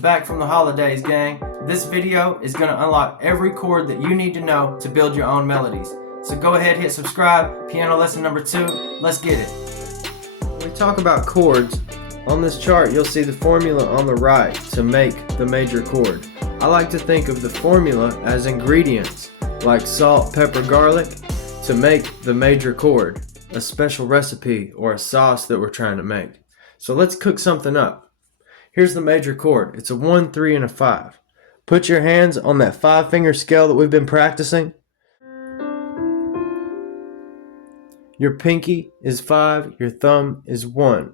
Back from the holidays, gang. This video is going to unlock every chord that you need to know to build your own melodies. So go ahead, hit subscribe. Piano lesson number 2. Let's get it. When we talk about chords, on this chart you'll see the formula on the right to make the major chord. I like to think of the formula as ingredients like salt, pepper, garlic to make the major chord, a special recipe or a sauce that we're trying to make. So let's cook something up. Here's the major chord. It's a 1, 3, and a 5. Put your hands on that 5-finger scale that we've been practicing. Your pinky is 5, your thumb is 1.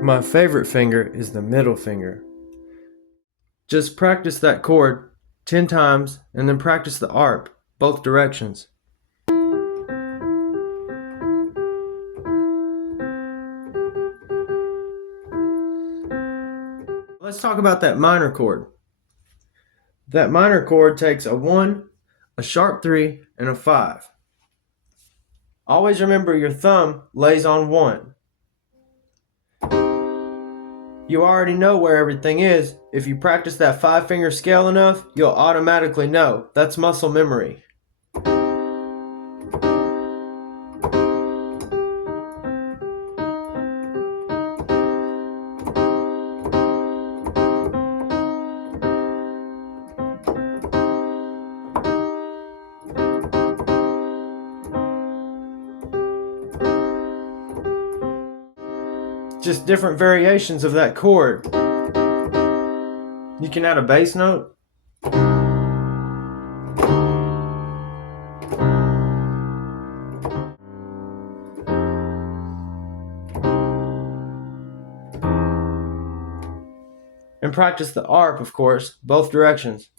My favorite finger is the middle finger. Just practice that chord 10 times and then practice the arp, both directions. Let's talk about that minor chord. That minor chord takes a 1, a sharp 3, and a 5. Always remember your thumb lays on 1. You already know where everything is. If you practice that 5-finger scale enough, you'll automatically know. That's muscle memory. Just different variations of that chord. You can add a bass note. And practice the arp, of course, both directions.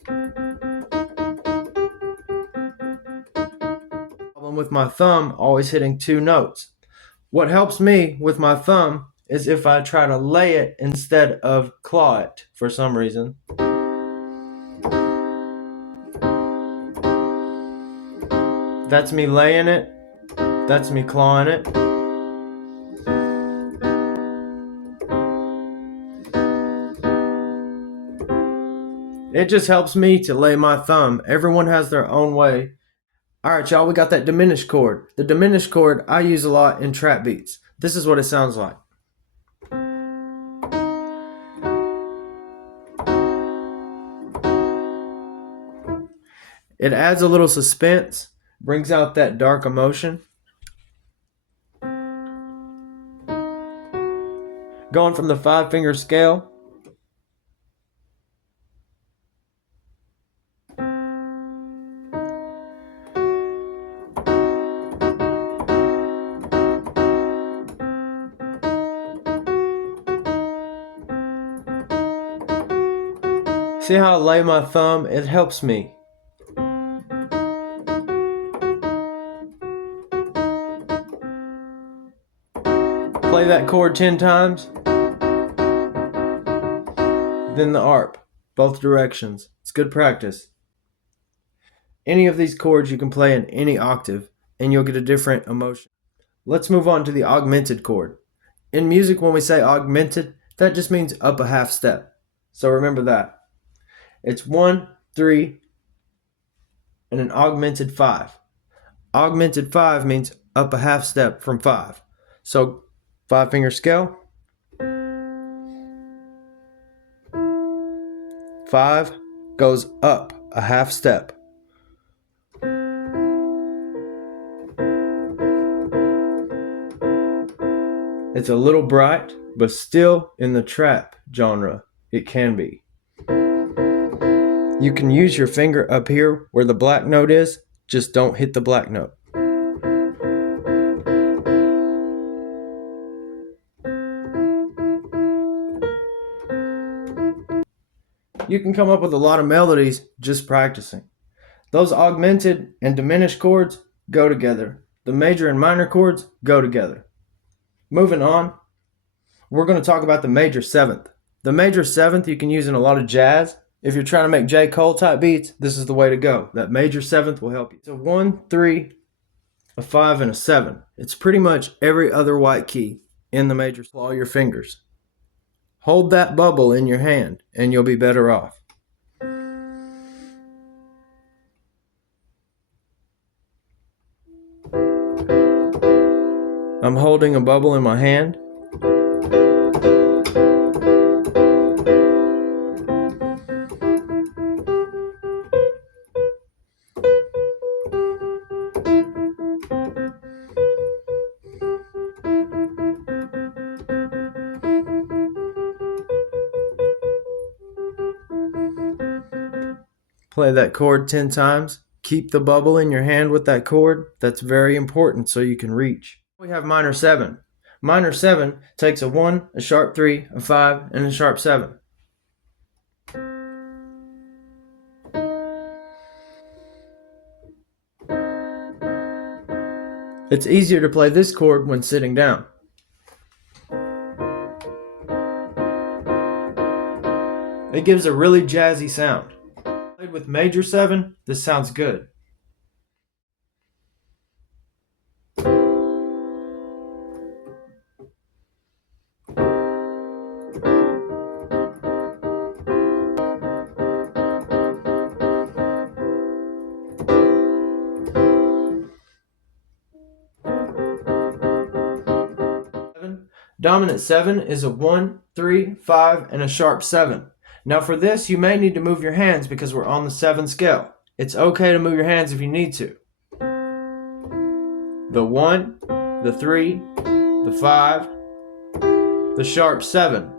Problem with my thumb always hitting 2 notes. What helps me with my thumb is if I try to lay it instead of claw it for some reason. That's me laying it. That's me clawing it. It just helps me to lay my thumb. Everyone has their own way. Alright y'all, we got that diminished chord. The diminished chord I use a lot in trap beats. This is what it sounds like. It adds a little suspense, brings out that dark emotion. Going from the 5-finger scale. See how I lay my thumb? It helps me. Play that chord 10 times. Then the arp, both directions. It's good practice. Any of these chords you can play in any octave and you'll get a different emotion. Let's move on to the augmented chord. In music, when we say augmented, that just means up a half step. So remember that. It's 1, 3, and an augmented 5. Augmented 5 means up a half step from 5. So 5-finger scale. 5 goes up a half step. It's a little bright, but still in the trap genre, it can be. You can use your finger up here where the black note is, just don't hit the black note. You can come up with a lot of melodies just practicing. Those augmented and diminished chords go together. The major and minor chords go together. Moving on, we're going to talk about the major 7th. The major 7th you can use in a lot of jazz. If you're trying to make J. Cole type beats, this is the way to go. That major 7th will help you. It's a 1, 3, a 5, and a 7. It's pretty much every other white key in the major. Claw your fingers. Hold that bubble in your hand and you'll be better off. I'm holding a bubble in my hand. Play that chord 10 times. Keep the bubble in your hand with that chord. That's very important so you can reach. We have minor 7. Minor 7 takes a 1, a sharp 3, a 5, and a sharp 7. It's easier to play this chord when sitting down. It gives a really jazzy sound. Played with major 7, this sounds good. Dominant 7 is a 1, 3, 5, and a sharp 7. Now for this, you may need to move your hands because we're on the 7 scale. It's okay to move your hands if you need to. The 1, the 3, the 5, the sharp 7.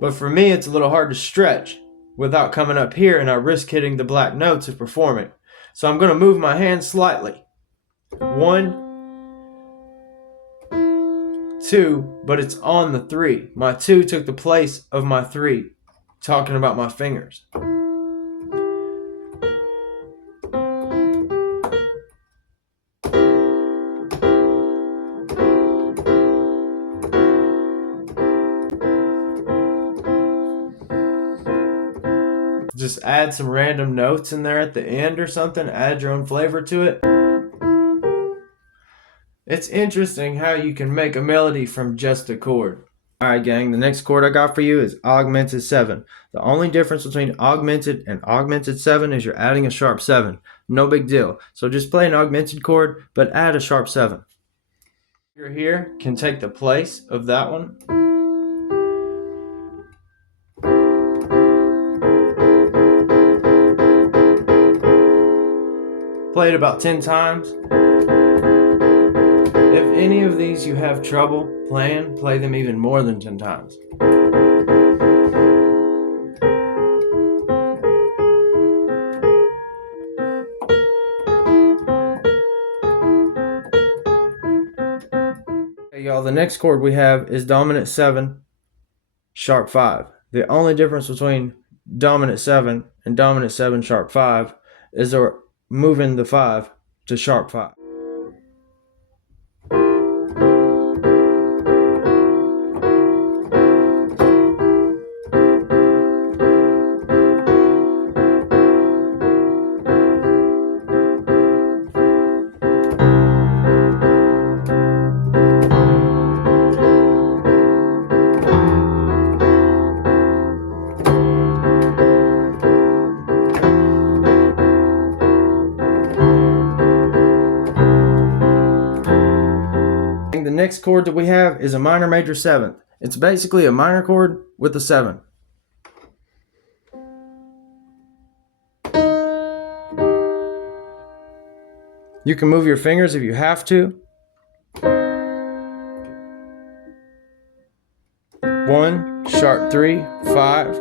But for me, it's a little hard to stretch without coming up here, and I risk hitting the black notes of performing. So I'm going to move my hands slightly. 1, 2, but it's on the 3. My 2 took the place of my 3, talking about my fingers. Just add some random notes in there at the end or something, add your own flavor to it. It's interesting how you can make a melody from just a chord. Alright gang, the next chord I got for you is augmented 7. The only difference between augmented and augmented 7 is you're adding a sharp 7. No big deal. So just play an augmented chord, but add a sharp 7. Here can take the place of that one. Play it about 10 times. If any of these you have trouble playing, play them even more than 10 times. Okay, y'all, the next chord we have is dominant 7, sharp 5. The only difference between dominant 7 and dominant 7, sharp 5 is we're moving the 5 to sharp 5. The next chord that we have is a minor major 7th. It's basically a minor chord with a 7. You can move your fingers if you have to. 1, sharp 3, 5,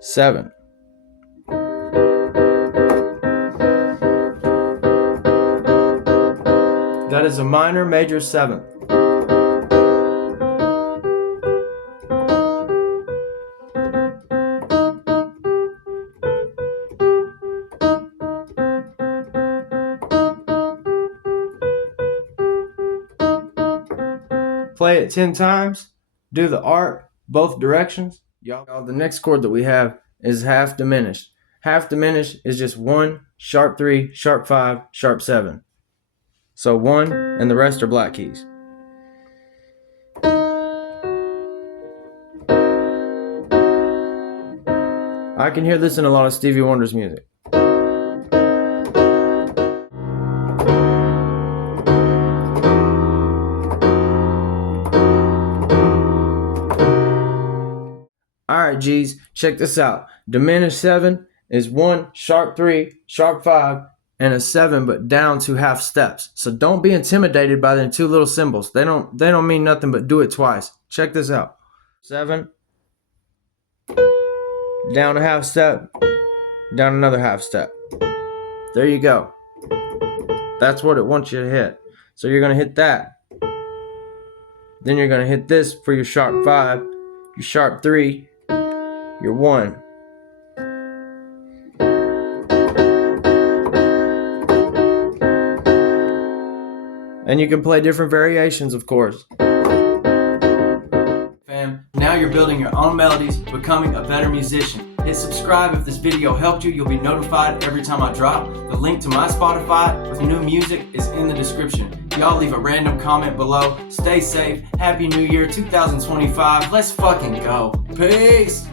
7. That is a minor major 7th. Play it 10 times. Do the arc both directions. Y'all, the next chord that we have is half diminished. Half diminished is just 1, sharp 3, sharp 5, sharp 7. So 1 and the rest are black keys. I can hear this in a lot of Stevie Wonder's music. Alright G's, check this out. Diminished 7 is 1, sharp 3, sharp 5, and a 7 but down 2 half steps. So don't be intimidated by the 2 little symbols. They don't mean nothing, but do it twice. Check this out. 7, down a half step, down another half step. There you go. That's what it wants you to hit. So you're going to hit that. Then you're going to hit this for your sharp 5, your sharp 3, your 1. And you can play different variations, of course. Fam, now you're building your own melodies, becoming a better musician. Hit subscribe if this video helped you. You'll be notified every time I drop. The link to my Spotify with new music is in the description. Y'all leave a random comment below. Stay safe. Happy New Year 2025. Let's fucking go. Peace.